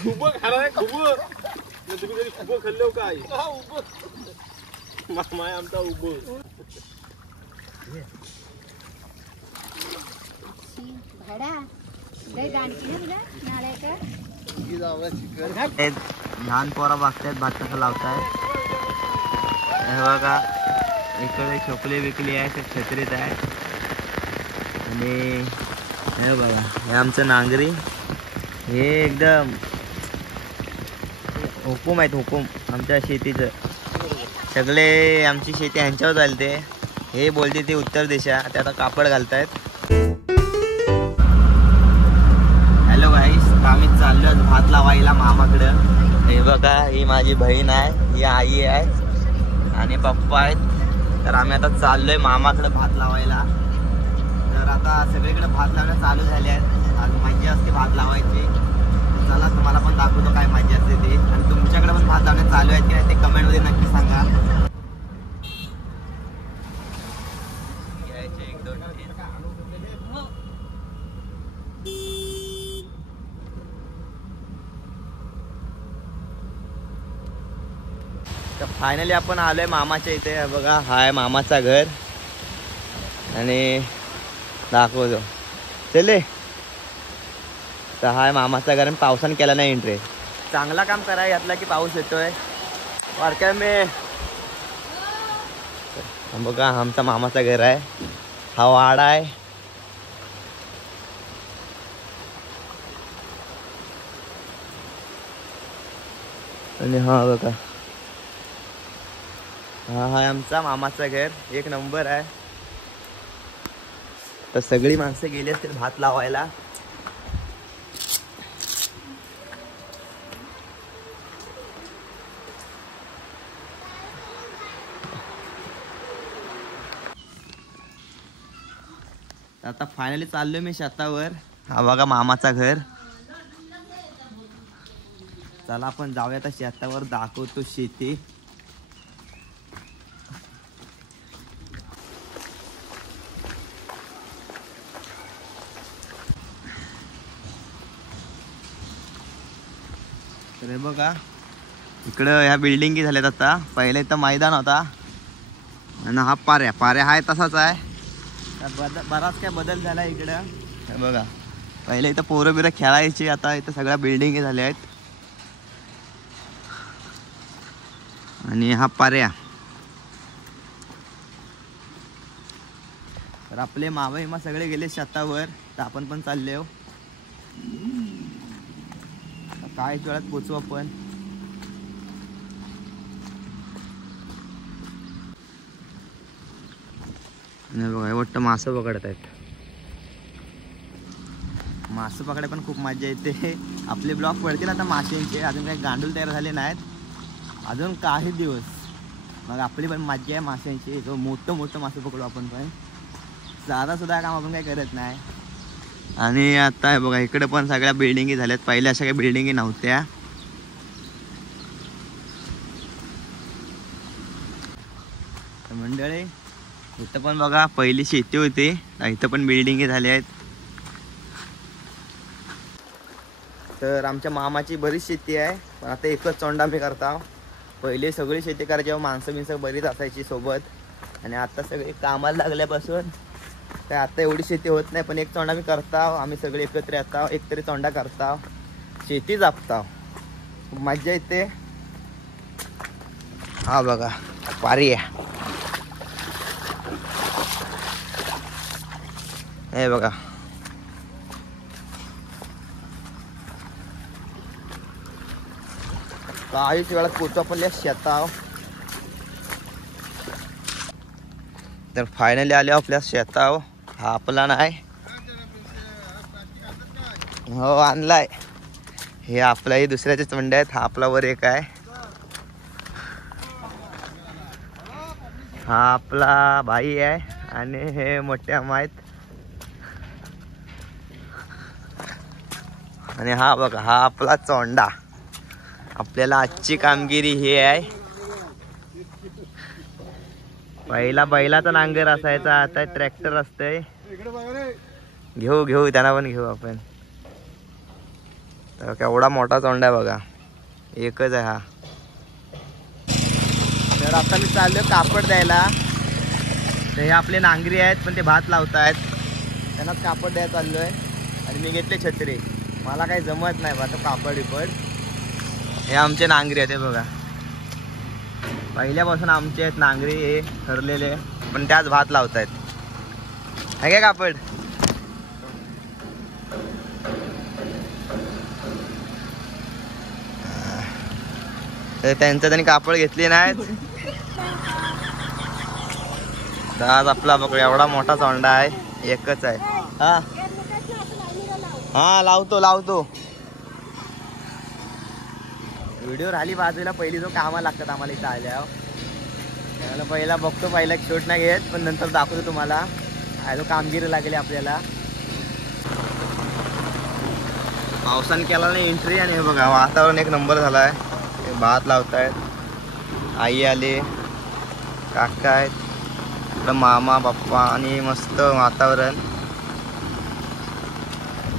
उभं खाणार उभं तुम्ही कधी उभं खाल्लं काय मामा आहे आमचा उभं लहान पोरा बघतायत भात कसं लावतायत. हे बघा इकडे छोकली विकली आहे ते छत्रीत आहे. आणि हे बघा हे आमचं नांगरी हे एकदम हुकूम आहेत हुकूम आमच्या शेतीचं. सगळे आमची शेती ह्यांच्यावर चालते. हे बोलते ते उत्तर दिशा ते आता कापड घालतायत. हॅलो गाईस आम्ही चाललो भात लावायला मामाकडं. हे बघा ही माझी बहीण आहे ही आई आहे आणि पप्पा आहेत. तर आम्ही आता चाललोय मामाकडे भात लावायला. तर आता सगळीकडे भात लावणं चालू झाले आहेत. आज मजा असते भात लावायची. चला तुम्हाला पण दाखवतो काय मजा असते ते. आणि तुमच्याकडे पण भात लावणे चालू आहेत की नाही ते कमेंटमध्ये नक्की सांगा. तर फायनली आपण आलोय मामाच्या इथे. बघा हाय मामाचा घर आणि दाखवतो चले. तर हाय मामाचा घर आणि पावसाने केला नाही एंट्री. चांगला काम करा यातला की पाऊस येतोय वारक्या मे. बघा आमचा मामाचा घर आहे. हा वाडा आहे. आणि हा बघा हा हाय आमचा मामाचं घर. एक नंबर आहे. तर सगळी माणसं गेली असतील भात लावायला. आता फायनली चाललोय मी शेतावर. हा बघा मामाचा घर. चला आपण जाऊया आता शेतावर दाखवतो शेती. तर बघा इकडं ह्या बिल्डिंगी झाल्यात आता. पहिले इथं मैदान होता आणि हा पाऱ्या आहे तसाच आहे. बराच काय बदल झाला इकडं. हे बघा पहिले इथं पोरं बिरं खेळायची. आता इथं सगळ्या बिल्डिंगी झाल्या आहेत. आणि हा पाऱ्या. तर आपले मामा सगळे गेले शेतावर. तर आपण पण चालले हो. काय वेळात पोचू आपण. बघा वाटतं मासं पकडत आहेत. मासं पकडाय पण खूप मजा येते. आपले ब्लॉग पडतील आता माशांचे. अजून काही गांडूल तयार झाले नाहीत अजून काही दिवस. मग आपली पण मजा आहे माशांची. जो मोठं मासं पकडू आपण पण. साधा सुद्धा काम आपण काही करत नाही. आणि आता बघा इकडे पण सगळ्या बिल्डिंगी झाल्यात. पहिल्या अशा काही बिल्डिंगी नव्हत्या. मंडळी इथं पण बघा पहिली शेती होती. इथं पण बिल्डिंगी झाल्या आहेत. तर आमच्या मामाची बरीच शेती आहे. पण आता एकच चोंडा मी करता. पहिले सगळी शेती करायची जेव्हा माणसं बरीच असायची सोबत. आणि आता सगळे कामाला लागल्यापासून काय आता एवढी शेती होत नाही. पण एक चोंडा मी करता. आम्ही सगळे एकत्र येतो. एकतरी चोंडा करता. शेती जपता. मज्जा येते. हा बघा पारी आहे. हे बघा काहीच वेळात पोचू आपण शेताव. तर फायनली आले आपल्या शेताव. हा आपला नाही हो आणलाय. हे आपलाही दुसऱ्याचे चोंडे आहेत. हा आपला वर एक आहे. हा आपला भाई आहे आणि हे मोठे आम आहेत. आणि हा बघा हा आपला चोंडा. आपल्याला आजची कामगिरी ही आहे. पहिला बैलाचा नांगर असायचा. आता ट्रॅक्टर असतंय. घेऊ त्यांना पण घेऊ आपण. तर केवढा मोठा चोंडा आहे बघा, एकच आहे हा. तर आता मी चाललोय कापड द्यायला. तर हे आपले नांगरी आहेत पण ते भात लावतायत, त्यांनाच कापड द्यायला चाललोय. आणि मी घेतले छत्री, मला काही जमत नाही बा तो कापड बिपड. हे आमचे नांगरी आहेत, हे बघा पहिल्यापासून आमचे आहेत नांगरी हे ठरलेले, पण त्याच भात लावतायत. आहे काय कापड? तर त्यांचं त्यांनी कापड घेतले नाहीत. आज आपला बघ एवढा मोठा चोंडा आहे, एकच आहे. हा हा लावतो. व्हिडिओ राहिली बाजूला, पहिली जो कामाला लागतात आम्हाला इथं आल्यावर. पहिला बघतो, पहिला शूट नाही घेत, पण नंतर दाखवतो तुम्हाला जो कामगिरी लागली आपल्याला. पावसाने केला नाही एंट्री, आणि हे बघा वातावरण एक नंबर झाला आहे. भात लावतायत, आई आले, काका आहेत, इकडं मामा बाप्पा, आणि मस्त वातावरण.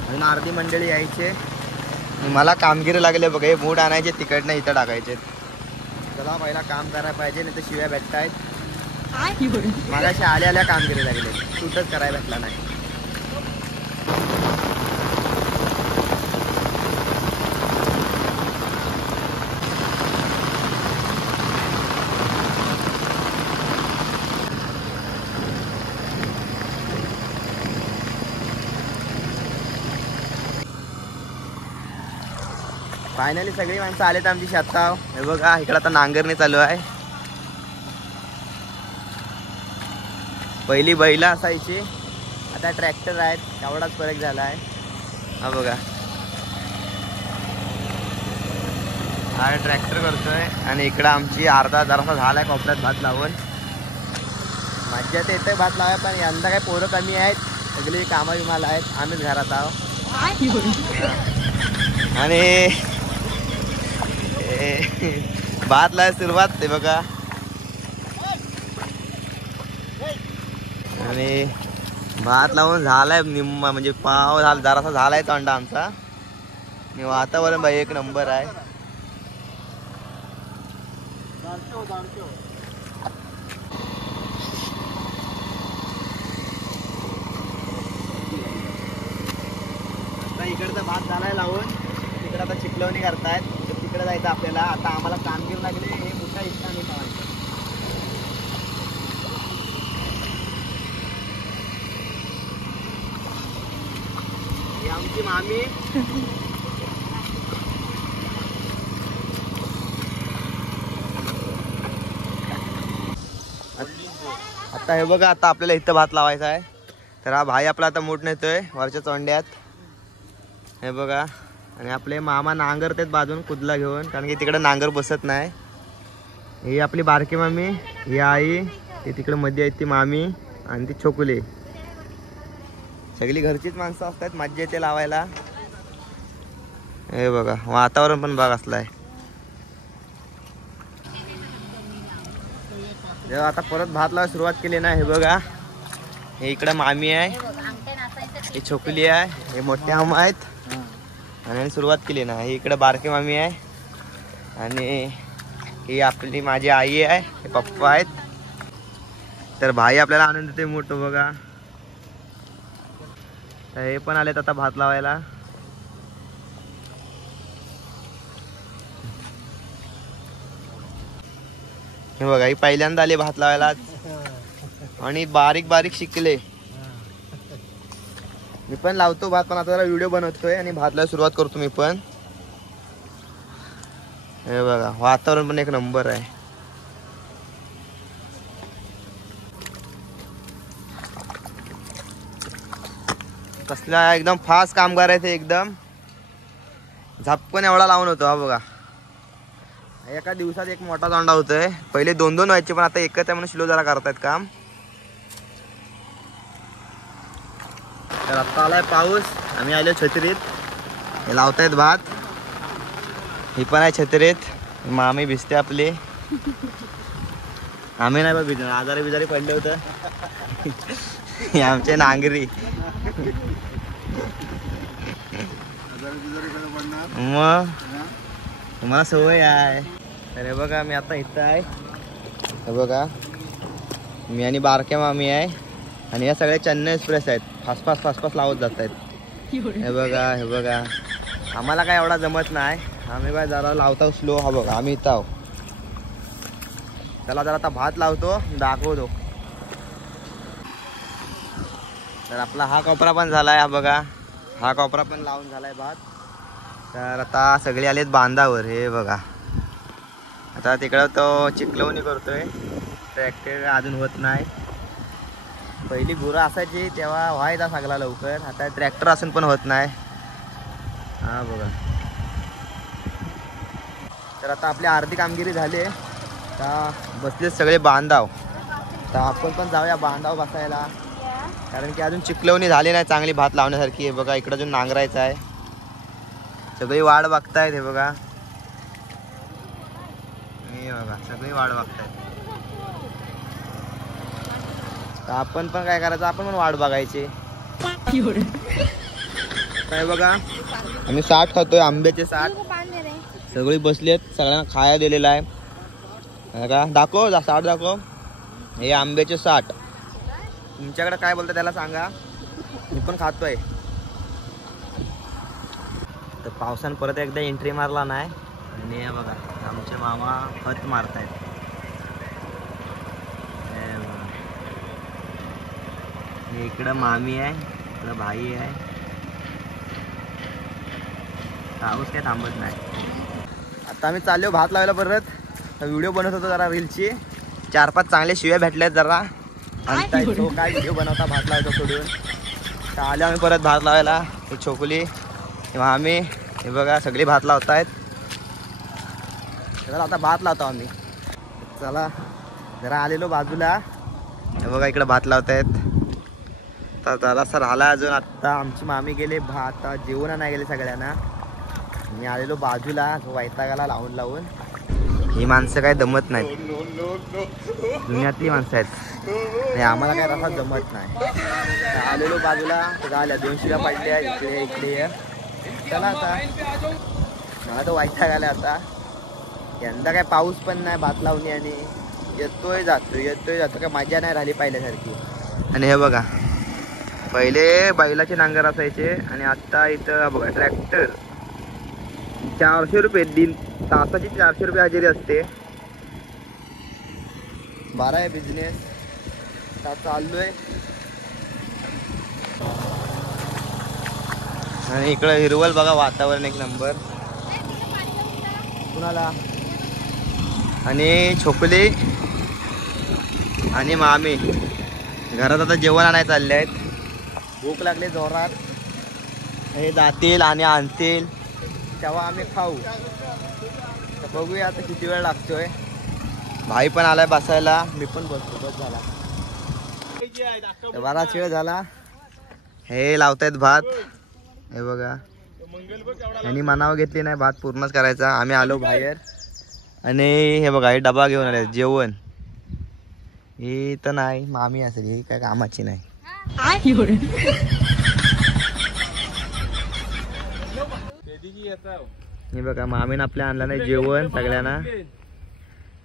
अजून अर्धी मंडळी यायचे. मला कामगिरी लागले बघा, हे मूड आणायचे तिकडनं इथं टाकायचे. चला पहिला काम करायला पाहिजे, नाही तर शिव्या भेटतायत. मागाशी आल्या कामगिरी लागले, शूटच करायला भेटला नाही. फायनली सगळी माणसं आलेत आमची शेताव. हे बघा इकडं आता नांगरणी चालू आहे. पहिली बैला असायची, आता ट्रॅक्टर आहेत, एवढाच फरक झाला आहे. हा बघा हा ट्रॅक्टर करतोय, आणि इकडं आमची अर्धा जरासा झालाय कोपऱ्यात भात लावून. मज्जा तर येते भात लावाय, पण यंदा काय पोरं कमी आहेत, सगळी कामा विमाला आहेत, आम्हीच घरात आहोत. आणि भात लावायला सुरुवात ते बघा. आणि भात लावून झालाय निम्मा, म्हणजे पाव झाला, जरासा झालाय तोंडा आमचा. आणि वातावरण बाई एक नंबर आहे. आता इकडचा भात झालाय लावून, तिकडे आता चिखलवणी करतायत, तिकडे जायचं आपल्याला. आता आम्हाला कामगिरी लागले, हे मोठा इच्छा नाही पाहायचं. ही आमची मामी. आता हे बघा, आता आपल्याला इथं भात लावायचा आहे. तर हा भाई आपला आता मूठ नेतोय वरच्या चोंड्यात, हे बघा. आणि आपले मामा नांगरतात बाजून कुदला घेऊन, कारण की तिकडे नांगर बसत नाही. ही आपली बारकी मामी, ही आई, ती तिकडे मध्ये आहेत ती मामी, आणि ती छोकुली. सगळी घरचीच माणसं असतात, मज्जा येते लावायला. हे बघा वातावरण पण बघ असलाय. जेव्हा आता परत भात लावायला सुरुवात केली ना, हे बघा हे इकडे मामी आहे, ही छोकुली आहे, हे मोठे मामा आहेत. आणि सुरुवात केली ना, ही इकडे बारकी मामी आहे, आणि ही आपली माझी आई आहे, हे पप्पा आहेत. तर भाई आपल्याला आनंद देते मोठं बघा. तर हे पण आलेत आता भात लावायला. हे बघा ही पहिल्यांदा आले भात लावायला, आणि बारीक बारीक शिकले. मी पण लावतो भात, पण आता जरा व्हिडिओ बनवतोय आणि भात लावायला सुरुवात करतो मी पण. हे बघा वातावरण पण एक नंबर आहे. कसला एकदम फास्ट कामगार आहे ते, एकदम झपकन एवढा लावून होतो. हा बघा एका दिवसात एक मोठा चोंडा होतोय. पहिले 2-2 व्हायचे, पण आता एकच आहे म्हणून स्लो जरा करतायत काम. तर आता आलाय पाऊस, आम्ही आलो छत्रीत, हे लावतायत भात. ही पण आहे छत्रीत, मामी भिजते आपली. आम्ही नाही बघ भिजणार, आजारी बिजारी पडले होतं. आमचे नांगरी मग तुम्हाला सवय आहे. अरे बघा मी आता इथं आहे. हे बघा मी आणि बारक्या मामी आहे आणि या सगळ्या चेन्नई एक्सप्रेस आहेत. फास्ट लावत जात आहेत. हे बघा आम्हाला काय एवढा जमत नाही. आम्ही काय जरा लावतो स्लो. हा बघा आम्ही इथं आहो. चला जरा आता भात लावतो दाखवतो. तर आपला हा कोपरा पण झालाय. हा बघा हा कोपरा पण लावून झालाय भात. तर आता सगळे आलेत बांधावर. हे बघा आता तिकडं तो चिखलवणी करतोय. ट्रॅक्टर अजून होत नाही. पहिली गुरं असायची तेव्हा व्हायचा सगळा लवकर. आता ट्रॅक्टर असून पण होत नाही. हा बघा तर आता आपली अर्धी कामगिरी झाली आहे. आता बसले सगळे बांधाव. तर आपण पण जाऊया बांधाव बसायला. कारण की अजून चिखलवणी झाली नाही चांगली भात लावण्यासारखी. हे बघा इकडं अजून नांगरायचं आहे. सगळी वाट बघतायत. हे बघा सगळी वाट बघतायत. तर आपण पण काय करायचं आपण पण वाट बघायची. काय बघा आम्ही 60 खातोय आंब्याचे 60. सगळी बसली आहेत. सगळ्यांना खाया दिलेला आहे. का दाखव 60 दाखव. हे आंब्याचे 60. तुमच्याकडे काय बोलतं त्याला सांगा. मी पण खातोय. तर पावसानं परत एकदा एंट्री मारला नाही. आणि बघा आमचे मामा खत मारतायत. इकडं मामी आहे इकडं भाई आहे. पाऊस काय थांबत नाही. आता आम्ही चाललो भात लावायला. परत व्हिडिओ बनवत होतो जरा रीलची. 4-5 चांगले शिव्या भेटल्यात जरा. आणि तो काय व्हिडिओ बनवता भात लावायचा सोडून. तर आलो आम्ही परत भात लावायला. हे छोकुली किंवा आम्ही हे बघा सगळे भात लावत आहेत. चला आता भात लावतो आम्ही. चला जरा आलेलो बाजूला. हे बघा इकडे भात लावत आहेत. तर त्याला सर आला अजून. आत्ता आमची मामी गेले भात जेवण नाही गेले सगळ्यांना. मी आलेलो बाजूला वैतागाला लावून. ही माणसं काय दमत नाहीत. दुनियातली माणसं आहेत. नाही आम्हाला काय रसा जमत नाही. आलेलो बाजूला झाल्या 200 पडल्या इकडे. चला आता मला तो वैताग आला. आता यंदा काय पाऊस पण नाही भात लावणी. आणि येतोय जातो काय मजा नाही राहिली पहिल्यासारखी. आणि हे बघा पहिले बैलाचे नांगर असायचे आणि आता इथं बघा ट्रॅक्टर. 400 रुपये तासाची 400 रुपये हजेरी असते. बरा आहे बिझनेस. चाललोय. आणि इकडं हिरवल बघा वातावरण एक नंबर. कुणाला आणि छोकली आणि मामी घरात आता जेवण आणायला चालले आहेत. भूक लागली जोरात. हे जातील आणि आणतील तेव्हा आम्ही खाऊ. तर बघूया आता किती वेळ लागतोय. भाई पण आलाय बसायला. मी पण बसतो. बस झाला तर बराच वेळ झाला. हे लावतायत भात. हे बघा यांनी मनावर घेतली नाही भात पूर्णच करायचा. आम्ही आलो बाहेर. आणि हे बघा हे डबा घेऊन आले जेवण. ही तर नाही मामी असेल. ही काय कामाची नाही. हे बघा मामीनं आपल्या आणला नाही जेवण सगळ्यांना.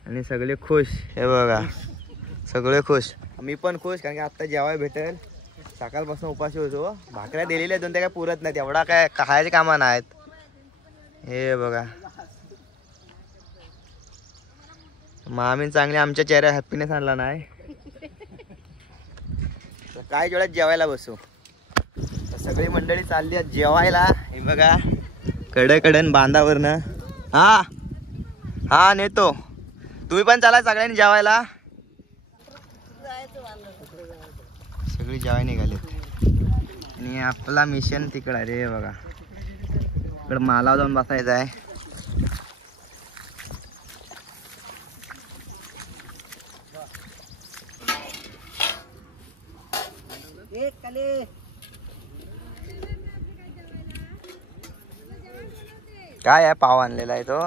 आणि सगळे खुश. हे बघा सगळे खुश. मी पण खुश कारण की आत्ता जेवाय भेटेल. सकाळपासून उपाशी होतो. भाकऱ्या दिलेल्या दोन त्या काय पुरत नाहीत. एवढा काय खायचे कामा नाहीत. हे बघा मामीन चांगली आमच्या चेहऱ्या हॅपीनेस आणला नाही. काय जेवढ्यात जेवायला बसू. सगळी मंडळी चालली आहेत जेवायला. हे बघा कडन बांधावरनं. हा नेतो. तुम्ही पण चाला सगळ्यांनी जेवायला. सगळी जेवाय निघालेत. आणि आपला मिशन तिकडं रे बघा. इकडं मालावर जाऊन बसायचं आहे. काय आहे पाव आणलेला आहे तो.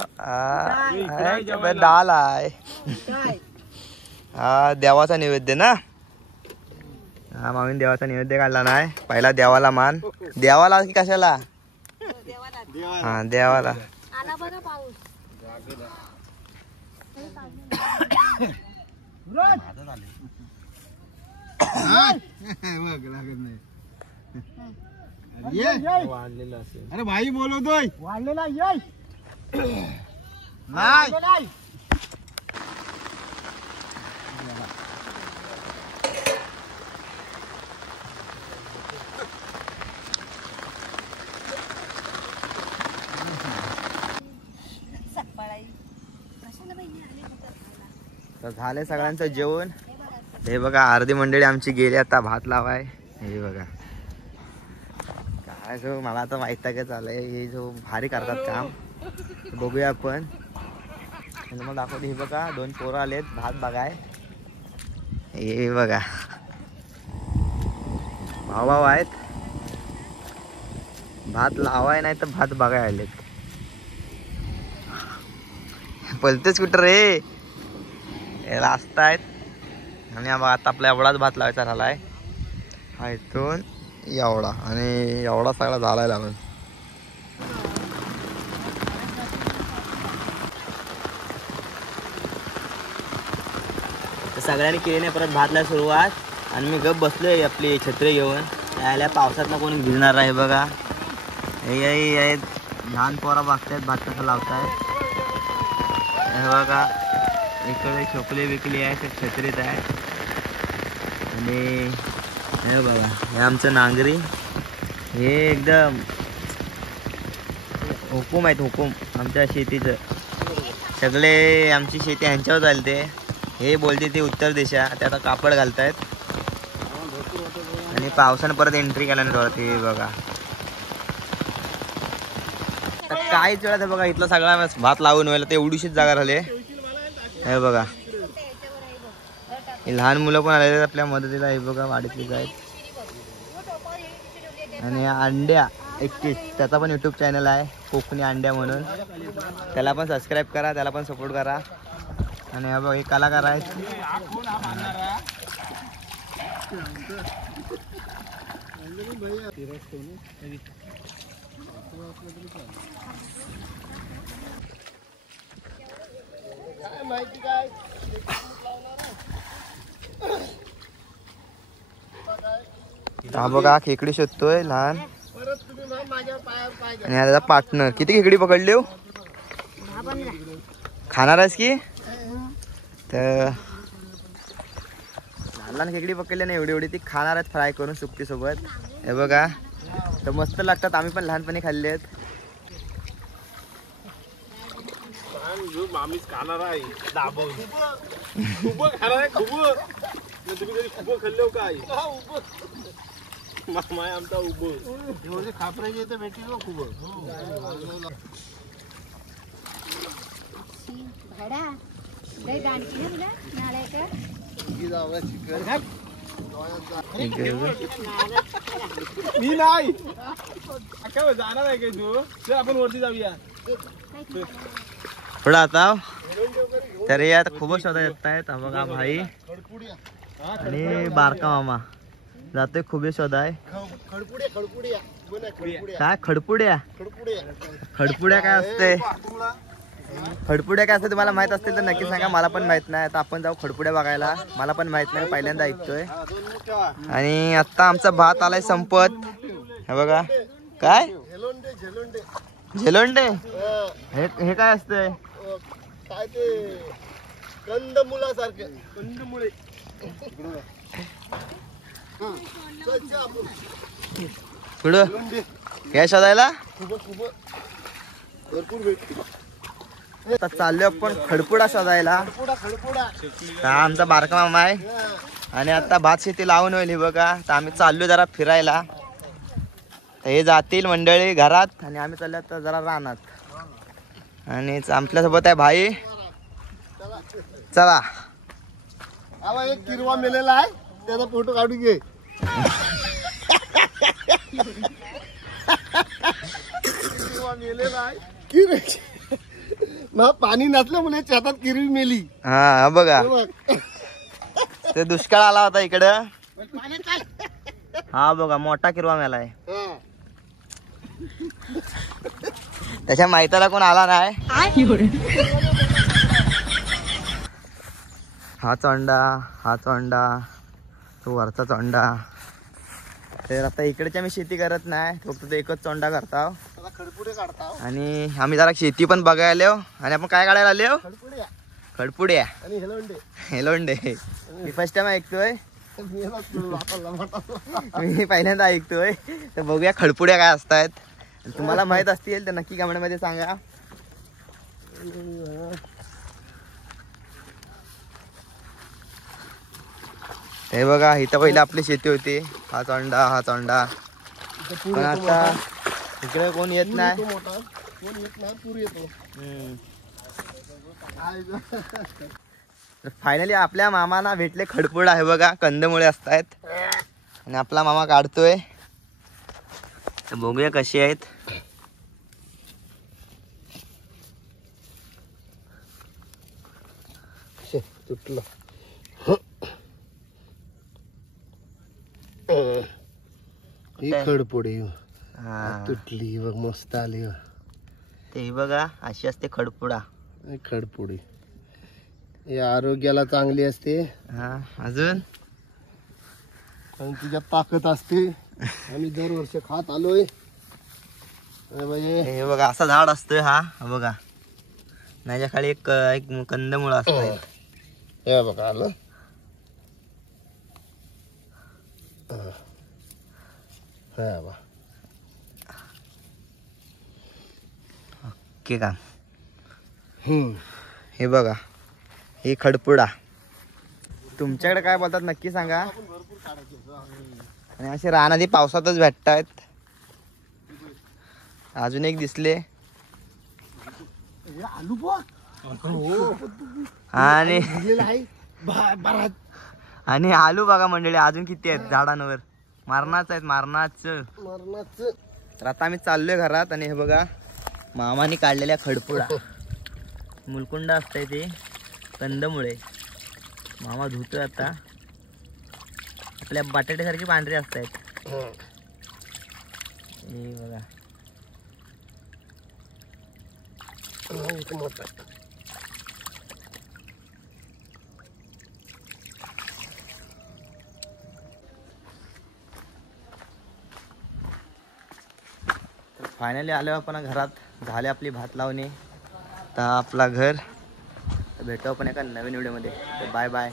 डाल आहे. हा देवाचा नैवेद्य ना. हा मामीन देवाचा नैवेद्य काढला नाही. पहिला देवाला मान. देवाला की कशाला हा देवाला. आला बघा पाऊस. अरे भाई बोलवतोय वाढलेला नाही तर झाले सगळ्यांचं जेवण. हे बघा अर्धी मंडळी आमची गेली आता भात लावाय. हे बघा काय जो मला आता माहिती आलंय हे जो भारी करतात काम. बघूया आपण. मग दाखवते. हे बघा 2 पोरं आलेत भात बघाय. हे बघा भाऊ आहेत. भात लावाय नाही तर भात बघाय आलेत. पलतेच कुठं रे रास्ता आहेत. आणि आता आपला एवढाच भात लावायचा झालाय. हा इथून एवढा आणि एवढा सगळा झालाय लावून. सगळ्यांनी केली नाही परत भातला सुरुवात. आणि मी गप बसलोय आपली छत्री घेऊन. यायला पावसात ना कोणी भिजणार आहे बघा. हे लहान पोरा बघतायत भात कसं लावतायत. हे बघा इकडे छोकली बिकली आहे ते छत्रीत आहे. आणि हे बघा हे आमचं नांगरी. हे एकदम हुकूम आहेत हुकूम आमच्या शेतीचं. सगळे आमची शेती ह्यांच्यावर चालते. हे बोलते ते उत्तर दिशा ते आता कापड घालतायत. आणि पावसानं परत एंट्री केल्यानंतर ते बघा काहीच वेळा बघा इथला सगळा भात लावून व्हायला ते एवढीशीच जागा राहिले. हे बघा हे लहान मुलं पण आलेले आपल्या मदतीला. हे बघा वाडीतलीच आहेत. आणि अंड्या 21 त्याचा पण यूट्यूब चॅनल आहे कोकणी अंड्या म्हणून. त्याला पण सबस्क्राईब करा त्याला पण सपोर्ट करा. आणि हे बघा हे कलाकार आहेत. हा बघा खेकडी शोधतोय लहान. आणि त्याचा पार्टनर. किती खेकडी पकडली हो? खाणार आहेस की? तर लहान खेकडी पकडली ना एवढी एवढी ती खाणार आहेत फ्राय करून सुकटी सोबत. हे बघा तर मस्त लागतात. आम्ही पण लहानपणी खाल्ले आहेत. मामीच खाणार आहे दाबून. खूप खाणार आहे खूप. तुम्ही कधी खूप खाल्ले हो काय? मामा आहे आमचा उभं खापरायचे तर भेटतील खूप. मी नाही जाणार आहे काय तू? आपण वरती जाऊया थोडं आता. तर हे आता खूपच शोधा येत आहेत. बघा भाई आणि बारका मामा जातोय खूप शोधाय. काय खडपुड्या? खडपुड्या काय असते? खडपुड्या काय असते तुम्हाला माहित असतील तर नक्की सांगा. मला पण माहित नाही. आता आपण जाऊ खडपुड्या बघायला. मला पण माहित नाही पहिल्यांदा ऐकतोय. आणि आता आमचा भात आलाय संपत. हे बघा काय झेलोंडे. हे काय असतंय? काय ते कंदमुळासारखे कंदमुळे. पुढं काय शोधायला भरपूर भेटते. आता चाललोय आपण खडपुडा शोधायला. हा आमचा बारका मामा आहे. आणि आता भात शेती लावून होईल. हे बघा तर आम्ही चाललोय जरा फिरायला. तर हे जातील मंडळी घरात आणि आम्ही चाललो आता जरा रानात. आणि आपल्यासोबत आहे भाई. चला एक किरवा मेलेला आहे त्याचा फोटो काढून घे. किरवा मेलेला आहे. पाणी नसल्यामुळे शेतात किरवी मेली. हा बघा ते दुष्काळ आला होता इकडं. हा बघा मोठा किरवा मेलाय. त्याच्या माहिताला कोण आला नाही. हा चोंडा तो वरचा चोंडा. तर आता इकडच्या मी शेती करत नाही, फक्त एकच चोंडा करता खडपुडे काढता आणि आम्ही जरा शेती पण बघायला आलो. आणि आपण काय काढायला आलो? खडपुड्या आणि हेलोंडे. मी फर्स्ट टाइम ऐकतोय, मी पहिल्यांदा ऐकतोय. तर बघूया खडपुड्या काय असतात. तुम्हाला माहित असतील तर नक्की कमेंट मध्ये सांगा. हे बघा इथं पहिले आपली शेती होती. हा चोंडा पण आता इकडे कोण येत नाही. फायनली आपल्या मामाला भेटले खडपुडा. आहे बघा कंदमुळे असतायत आणि आपला मामा काढतोय. तर बघूया कशी आहेत. तुटलं ही खडपुडी तुटली बघ, मस्त आली. ते बघा अशी असते खडपुडा. खडपुडी ही आरोग्याला चांगली असते. हा अजून आणि तुझ्यात ताकद असते. आम्ही दरवर्षी खात आलोय. हे बघा असा झाड असतोय. हा बघा माझ्या खाली एक कंदमुळ असतंय. हे बघा आलं. ओके का. हे बघा ही खडपुडा. तुमच्याकडे काय बोलतात नक्की सांगा. आणि असे रानादी पावसातच भेटतायत. अजून एक दिसले. आणि आलू बघा मंडळी अजून किती आहेत झाडांवर. मारणाचं. तर आता आम्ही चाललोय घरात. आणि हे बघा मामाने काढलेल्या खडपुडा. मुलकुंड असतंय ते कंदमुळे. मामा धुतोय आता. आपल्या बटाट्यासारखी पांढरे असतायत. हे बघा फायनली आलो आपण घरात. झाले आपली भात लावणी. आता आपला घर. भेटू आपण एका नवीन व्हिडिओमध्ये. Bye bye.